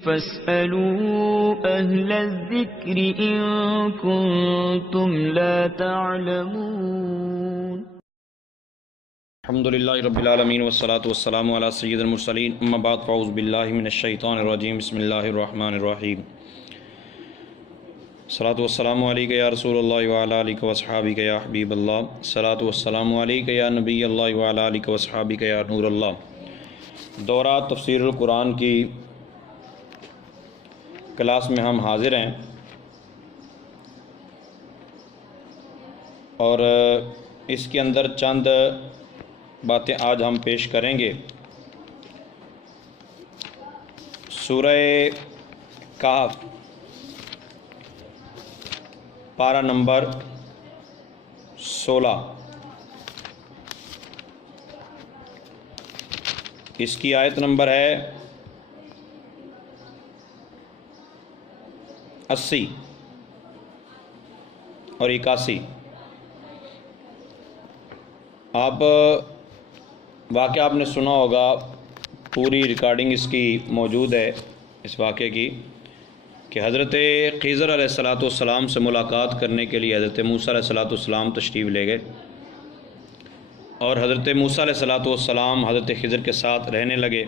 فاسألوا أهل الذكر إن كنتم لا تعلمون. الحمد للہ رب العالمین والصلاة والسلام علی سید المرسلین، اما بعد فاعوذ باللہ من الشیطان الرجیم، بسم اللہ الرحمن الرحیم. الصلاة والسلام علیکہ یا رسول اللہ وعلی آلہ واصحابہ یا حبیب اللہ. الصلاة والسلام علیکہ یا نبی اللہ وعلی آلہ واصحابہ یا نور اللہ. دورہ تفسیر القرآن کی کلاس میں ہم حاضر ہیں اور اس کے اندر چند باتیں آج ہم پیش کریں گے. سورہ کہف پارہ نمبر 16، اس کی آیت نمبر ہے 80 اور 81. واقعہ آپ نے سنا ہوگا، پوری ریکارڈنگ اس کی موجود ہے اس واقعے کی، کہ حضرت خضر علیہ السلام سے ملاقات کرنے کے لیے حضرت موسیٰ علیہ السلام تشریف لے گئے اور حضرت موسیٰ علیہ السلام حضرت خضر کے ساتھ رہنے لگے.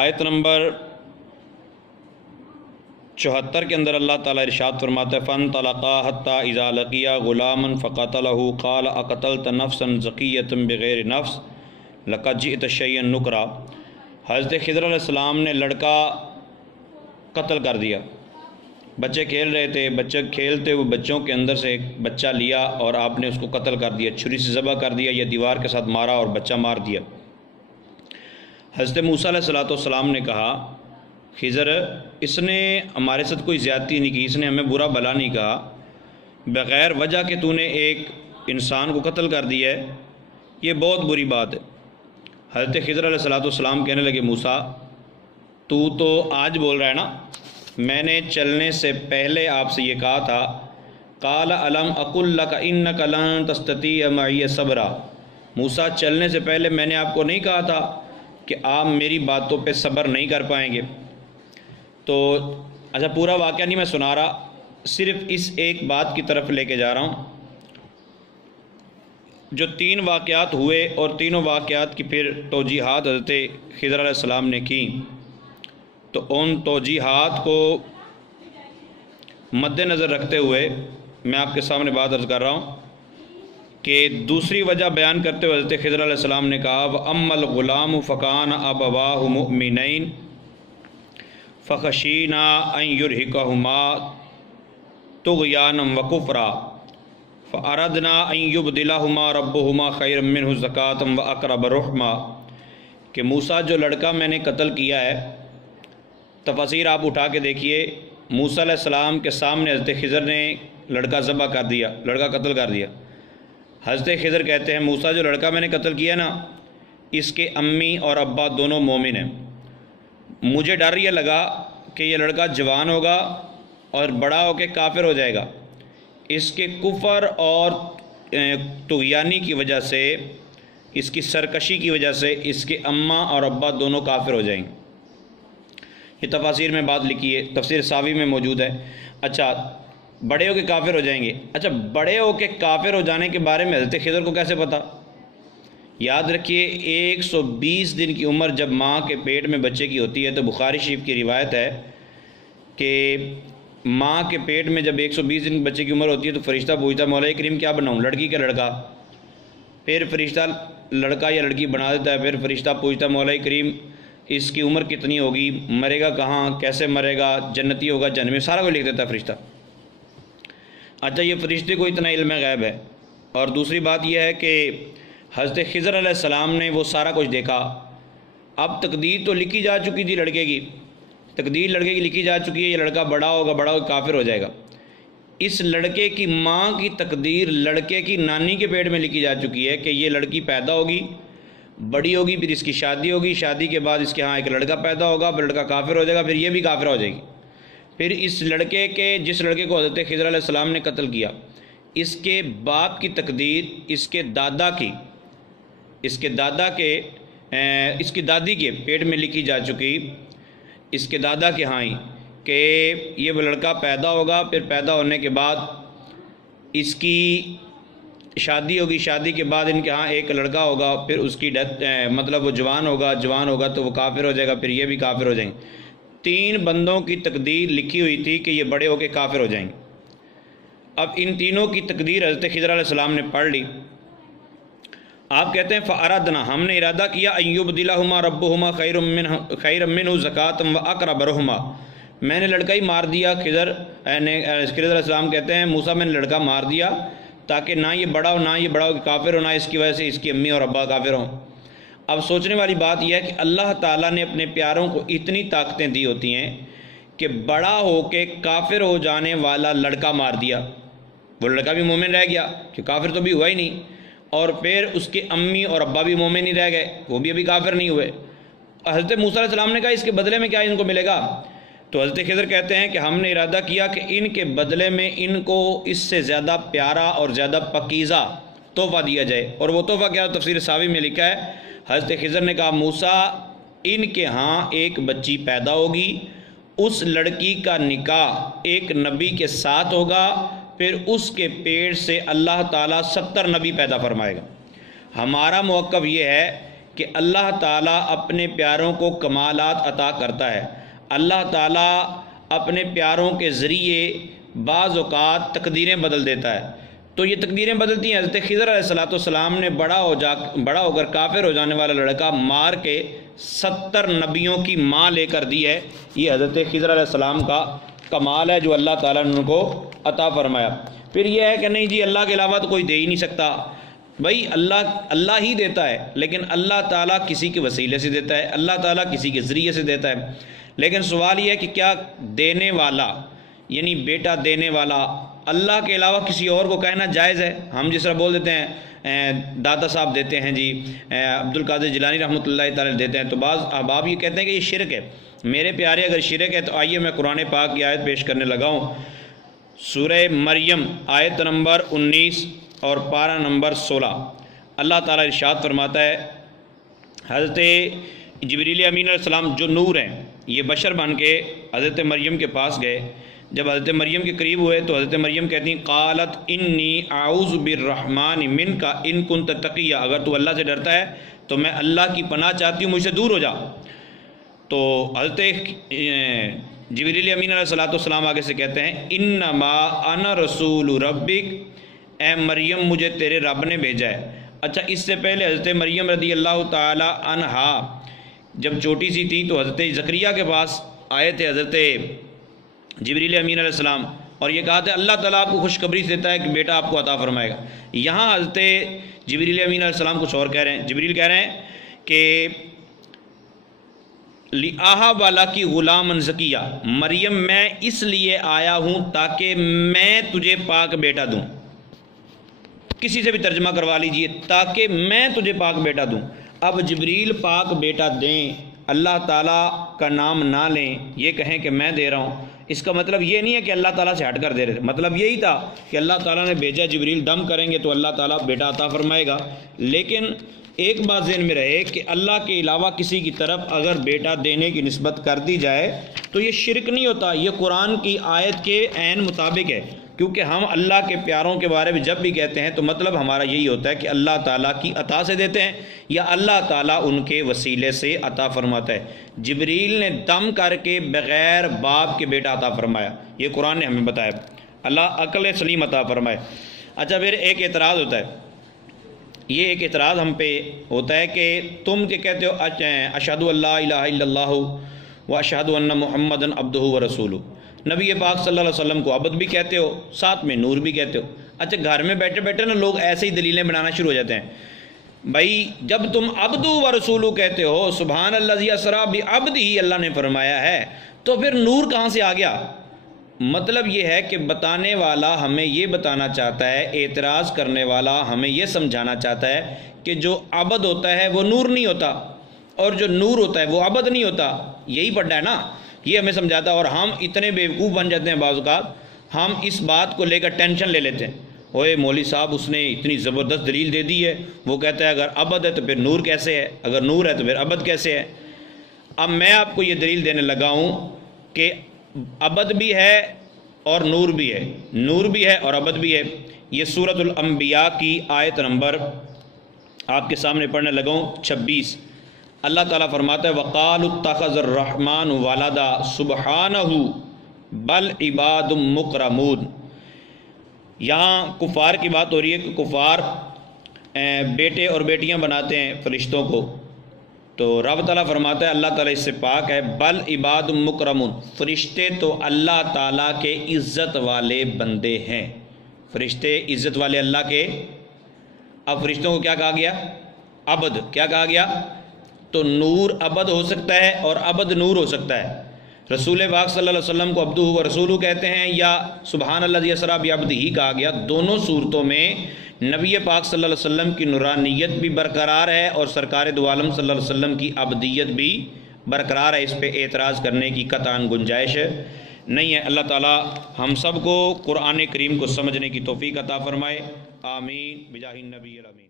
آیت نمبر 74 کے اندر اللہ تعالیٰ ارشاد فرماتا ہے فَانْطَلَقَا حَتَّى إِذَا لَقِيَا غُلَامًا فَقَتَلَهُ قَالَ أَقَتَلْتَ نَفْسًا زَكِيَّةً بِغَيْرِ نَفْسٍ لَقَدْ جِئْتَ شَيْئًا نُكْرًا. حضرت خضر علیہ السلام نے لڑکا قتل کر دیا. بچے کھیل رہے تھے، بچے کھیلتے ہوئے بچوں کے اندر سے ایک بچہ لیا اور آپ نے اس کو قتل کر دیا، چھری سے ذبح کر دیا یا دیوار کے ساتھ مارا اور بچہ مار دیا. حضرت موسیٰ علیہ السلام نے کہا خضر، اس نے ہمارے ساتھ کوئی زیادتی نہیں کی، اس نے ہمیں برا بھلا نہیں کہا، بغیر وجہ کہ تو نے ایک انسان کو قتل کر دیا ہے، یہ بہت بری بات ہے. حضرت خضر علیہ السلام کہنے لگے موسیٰ تو آج بول رہا ہے نا، میں نے چلنے سے پہلے آپ سے یہ کہا تھا قال الم اقل لک انک لن تستطیع معی صبرا. موسیٰ چلنے سے پہلے میں نے آپ کو نہیں کہا تھا کہ آپ میری باتوں پہ صبر نہیں کر پائیں گے. تو اچھا، پورا واقعہ نہیں میں سنا رہا، صرف اس ایک بات کی طرف لے کے جا رہا ہوں. جو 3 واقعات ہوئے اور تینوں واقعات کی پھر توجیحات حضرت خضر علیہ السلام نے کی، تو ان توجیحات کو مد نظر رکھتے ہوئے میں آپ کے سامنے بات عرض کر رہا ہوں کہ دوسری وجہ بیان کرتے ہوئے حضرت خضر علیہ السلام نے کہا وَأَمَّا الْغُلَامُ فَكَانَ أَبَوَاهُ مُؤْمِنَيْنِ فَخَشِينَا أَن يُرْهِقَهُمَا طُغْيَانًا وَكُفْرًا فَأَرَدْنَا أَن يُبْدِلَهُمَا رَبُّهُمَا خَيْرًا مِّنْهُ زَكَاةً وَأَقْرَبَ رُحْمًا. کہ موسیٰ جو لڑکا میں نے قتل کیا ہے، تفاسیر آپ اٹھا کے دیکھیے، موسیٰ علیہ السلام کے سامنے حضرت خضر نے لڑکا ذبح کر دیا، لڑکا قتل کر دیا. حضرت خضر کہتے ہیں موسیٰ جو لڑکا میں نے قتل کیا نا، اس کے امی اور ابا دونوں مومن ہیں. مجھے ڈر یہ لگا کہ یہ لڑکا جوان ہوگا اور بڑا ہو کے کافر ہو جائے گا، اس کے کفر اور طغیانی کی وجہ سے، اس کی سرکشی کی وجہ سے اس کے اماں اور ابا دونوں کافر ہو جائیں گے. یہ تفاسیر میں بات لکھی ہے، تفسیر ساوی میں موجود ہے. اچھا، بڑے ہو کے کافر ہو جائیں گے. اچھا، بڑے ہو کے کافر ہو جانے کے بارے میں حضرت خضر کو کیسے پتہ؟ یاد رکھیے 120 دن کی عمر جب ماں کے پیٹ میں بچے کی ہوتی ہے، تو بخاری شریف کی روایت ہے کہ ماں کے پیٹ میں جب 120 دن بچے کی عمر ہوتی ہے تو فرشتہ پوچھتا مولا کریم کیا بناؤں، لڑکی کا لڑکا؟ پھر فرشتہ لڑکا یا لڑکی بنا دیتا ہے. پھر فرشتہ پوچھتا مولا کریم اس کی عمر کتنی ہوگی، مرے گا کہاں، کیسے مرے گا، جنتی ہوگا جنمی، سارا کوئی لکھ دیتا ہے فرشتہ. اچھا، یہ فرشتے کو اتنا علم غیب ہے. اور دوسری بات یہ ہے کہ حضرت خضر علیہ السلام نے وہ سارا کچھ دیکھا. اب تقدیر تو لکھی جا چکی تھی، لڑکے کی تقدیر لڑکے کی لکھی جا چکی ہے، یہ لڑکا بڑا ہوگا، بڑا ہو کافر ہو جائے گا. اس لڑکے کی ماں کی تقدیر لڑکے کی نانی کے پیٹ میں لکھی جا چکی ہے کہ یہ لڑکی پیدا ہوگی، بڑی ہوگی، پھر اس کی شادی ہوگی، شادی کے بعد اس کے ہاں ایک لڑکا پیدا ہوگا، پھر لڑکا کافر ہو جائے گا، پھر یہ بھی کافر ہو جائے گی. پھر اس لڑکے کے جس لڑکے کو حضرت خضر علیہ السلام نے قتل کیا، اس کے باپ کی تقدیر اس کے دادا کے اس کی دادی کے پیٹ میں لکھی جا چکی، اس کے دادا کے ہاں ہی، کہ یہ وہ لڑکا پیدا ہوگا، پھر پیدا ہونے کے بعد اس کی شادی ہوگی، شادی کے بعد ان کے ہاں ایک لڑکا ہوگا، پھر اس کی ڈیتھ مطلب وہ جوان ہوگا تو وہ کافر ہو جائے گا، پھر یہ بھی کافر ہو جائیں گے۔ 3 بندوں کی تقدیر لکھی ہوئی تھی کہ یہ بڑے ہو کے کافر ہو جائیں گے۔ اب ان تینوں کی تقدیر حضرت خضر علیہ السلام نے پڑھ لی۔ آپ کہتے ہیں فَأَرَدْنَا، ہم نے ارادہ کیا أَن يُبْدِلَهُمَا رَبُّهُمَا خَيْرًا مِّنْهُ زَكَاةً وَأَقْرَبَ رُحْمًا، میں نے لڑکا ہی مار دیا۔ خضر علیہ السلام کہتے ہیں موسیٰ میں نے لڑکا مار دیا تاکہ نہ یہ بڑا ہو کہ کافر ہو، نہ اس کی وجہ سے اس کی امی اور ابا کافر ہوں۔ اب سوچنے والی بات یہ ہے کہ اللہ تعالیٰ نے اپنے پیاروں کو اتنی طاقتیں دی ہوتی ہیں کہ بڑا ہو کے کافر ہو جانے والا لڑکا مار دیا، وہ لڑکا بھی مومن رہ گیا کہ کافر تو بھی ہوا ہی نہیں، اور پھر اس کے امی اور ابا بھی مومن ہی رہ گئے، وہ بھی ابھی کافر نہیں ہوئے۔ حضرت موسیٰ علیہ السلام نے کہا اس کے بدلے میں کیا ان کو ملے گا؟ تو حضرت خضر کہتے ہیں کہ ہم نے ارادہ کیا کہ ان کے بدلے میں ان کو اس سے زیادہ پیارا اور زیادہ پاکیزہ تحفہ دیا جائے۔ اور وہ تحفہ کیا؟ تفسیر ساوی میں لکھا ہے حضرت خضر نے کہا موسیٰ ان کے ہاں ایک بچی پیدا ہوگی، اس لڑکی کا نکاح ایک نبی کے ساتھ ہوگا، پھر اس کے پیٹ سے اللہ تعالیٰ 70 نبی پیدا فرمائے گا۔ ہمارا موقف یہ ہے کہ اللہ تعالیٰ اپنے پیاروں کو کمالات عطا کرتا ہے، اللہ تعالیٰ اپنے پیاروں کے ذریعے بعض اوقات تقدیریں بدل دیتا ہے، تو یہ تقدیریں بدلتی ہیں۔ حضرت خضر علیہ السلام نے بڑا ہو کر کافر ہو جانے والا لڑکا مار کے 70 نبیوں کی ماں لے کر دی ہے۔ یہ حضرت خضر علیہ السلام کا کمال ہے جو اللہ تعالیٰ نے ان کو عطا فرمایا۔ پھر یہ ہے کہ نہیں جی اللہ کے علاوہ تو کوئی دے ہی نہیں سکتا، بھائی اللہ ہی دیتا ہے، لیکن اللہ تعالیٰ کسی کے وسیلے سے دیتا ہے، اللہ تعالیٰ کسی کے ذریعے سے دیتا ہے۔ لیکن سوال یہ ہے کہ کیا دینے والا یعنی بیٹا دینے والا اللہ کے علاوہ کسی اور کو کہنا جائز ہے؟ ہم جس طرح بول دیتے ہیں داتا صاحب دیتے ہیں جی، عبد القادر جیلانی رحمۃ اللہ تعالی دیتے ہیں، تو بعض احباب یہ کہتے ہیں کہ یہ شرک ہے۔ میرے پیارے اگر شرک ہے تو آئیے میں قرآن پاک کی آیت پیش کرنے لگا ہوں، سورہ مریم آیت نمبر 19 اور پارہ نمبر 16۔ اللہ تعالیٰ ارشاد فرماتا ہے حضرت جبریل امین علیہ السلام جو نور ہیں یہ بشر بن کے حضرت مریم کے پاس گئے۔ جب حضرت مریم کے قریب ہوئے تو حضرت مریم کہتی ہیں قالت انی اعوذ بالرحمن منک ان کنت تقیا، اگر تو اللہ سے ڈرتا ہے تو میں اللہ کی پناہ چاہتی ہوں، مجھ سے دور ہو جا۔ تو حضرت جبریل امین علیہ السلام آگے سے کہتے ہیں انما انا رسول ربک، اے مریم مجھے تیرے رب نے بھیجا ہے۔ اچھا، اس سے پہلے حضرت مریم رضی اللہ تعالی عنہا جب چھوٹی سی تھی تو حضرت زکریا کے پاس آئے تھے حضرت جبریل امین علیہ السلام، اور یہ کہا تھا اللہ تعالیٰ آپ کو خوشخبری دیتا ہے کہ بیٹا آپ کو عطا فرمائے گا۔ یہاں حضرت جبریل امین علیہ السلام کچھ اور کہہ رہے ہیں، جبریل کہہ رہے ہیں کہ لِآہَبَ لَكِ غُلَامًا زَكِيًّا، مریم میں اس لیے آیا ہوں تاکہ میں تجھے پاک بیٹا دوں۔ کسی سے بھی ترجمہ کروا لیجئے، تاکہ میں تجھے پاک بیٹا دوں۔ اب جبریل پاک بیٹا دیں، اللہ تعالیٰ کا نام نہ لیں، یہ کہیں کہ میں دے رہا ہوں، اس کا مطلب یہ نہیں ہے کہ اللہ تعالیٰ سے ہٹ کر دے رہے تھے، مطلب یہی تھا کہ اللہ تعالیٰ نے بھیجا جبریل دم کریں گے تو اللہ تعالیٰ بیٹا عطا فرمائے گا۔ لیکن ایک بات ذہن میں رہے کہ اللہ کے علاوہ کسی کی طرف اگر بیٹا دینے کی نسبت کر دی جائے تو یہ شرک نہیں ہوتا، یہ قرآن کی آیت کے عین مطابق ہے، کیونکہ ہم اللہ کے پیاروں کے بارے میں جب بھی کہتے ہیں تو مطلب ہمارا یہی ہوتا ہے کہ اللہ تعالیٰ کی عطا سے دیتے ہیں یا اللہ تعالیٰ ان کے وسیلے سے عطا فرماتا ہے۔ جبریل نے دم کر کے بغیر باپ کے بیٹا عطا فرمایا، یہ قرآن نے ہمیں بتایا، اللہ عقل سلیم عطا فرمائے۔ اچھا، پھر ایک اعتراض ہوتا ہے، یہ ایک اعتراض ہم پہ ہوتا ہے کہ تم کہ کہتے ہو اشہد اللہ الہ الا اللہ و اشہد ان محمد عبدہ و رسولہ، نبی پاک صلی اللہ علیہ وسلم کو عبد بھی کہتے ہو، ساتھ میں نور بھی کہتے ہو۔ اچھا، گھر میں بیٹھے بیٹھے نا لوگ ایسے ہی دلیلیں بنانا شروع ہو جاتے ہیں، بھائی جب تم عبدہ و رسولہ کہتے ہو، سبحان الذی اسریٰ بعبدہ ہی اللہ نے فرمایا ہے، تو پھر نور کہاں سے آ گیا؟ مطلب یہ ہے کہ بتانے والا ہمیں یہ بتانا چاہتا ہے، اعتراض کرنے والا ہمیں یہ سمجھانا چاہتا ہے کہ جو عبد ہوتا ہے وہ نور نہیں ہوتا، اور جو نور ہوتا ہے وہ عبد نہیں ہوتا، یہی پڑھا ہے نا، یہ ہمیں سمجھاتا ہے۔ اور ہم اتنے بیوقوف بن جاتے ہیں بعض اوقات، ہم اس بات کو لے کر ٹینشن لے لیتے ہیں، اوے مولوی صاحب اس نے اتنی زبردست دلیل دے دی ہے، وہ کہتا ہے اگر ابد ہے تو پھر نور کیسے ہے، اگر نور ہے تو پھر ابد کیسے ہے؟ اب میں آپ کو یہ دلیل دینے لگا ہوں کہ ابد بھی ہے اور نور بھی ہے، نور بھی ہے اور ابد بھی ہے۔ یہ سورۃ الانبیاء کی آیت نمبر آپ کے سامنے پڑھنے لگا ہوں 26۔ اللہ تعالیٰ فرماتا ہے وَقَالُوا اتَّخَذَ الرَّحْمَنُ وَلَدًا سُبْحَانَهُ بَلْ عِبَادٌ مُکرمون۔ یہاں کفار کی بات ہو رہی ہے کہ کفار بیٹے اور بیٹیاں بناتے ہیں فرشتوں کو، تو رب تعالیٰ فرماتا ہے اللہ تعالیٰ اس سے پاک ہے، بل عباد مکرمون، فرشتے تو اللہ تعالیٰ کے عزت والے بندے ہیں، فرشتے عزت والے اللہ کے۔ اب فرشتوں کو کیا کہا گیا؟ عبد۔ کیا کہا گیا؟ تو نور عبد ہو سکتا ہے اور عبد نور ہو سکتا ہے۔ رسول پاک صلی اللہ علیہ وسلم کو عبدہ و رسولہ کہتے ہیں یا سبحان الذی اسریٰ بعبدہ کہا گیا۔ دونوں صورتوں میں نبی پاک صلی اللہ علیہ وسلم کی نورانیت بھی برقرار ہے اور سرکار دو عالم صلی اللہ علیہ وسلم کی عبدیت بھی برقرار ہے، اس پہ اعتراض کرنے کی قطعاً گنجائش نہیں ہے۔ اللہ تعالی ہم سب کو قرآن کریم کو سمجھنے کی توفیق عطا فرمائے، آمین بجاہ النبی الامین۔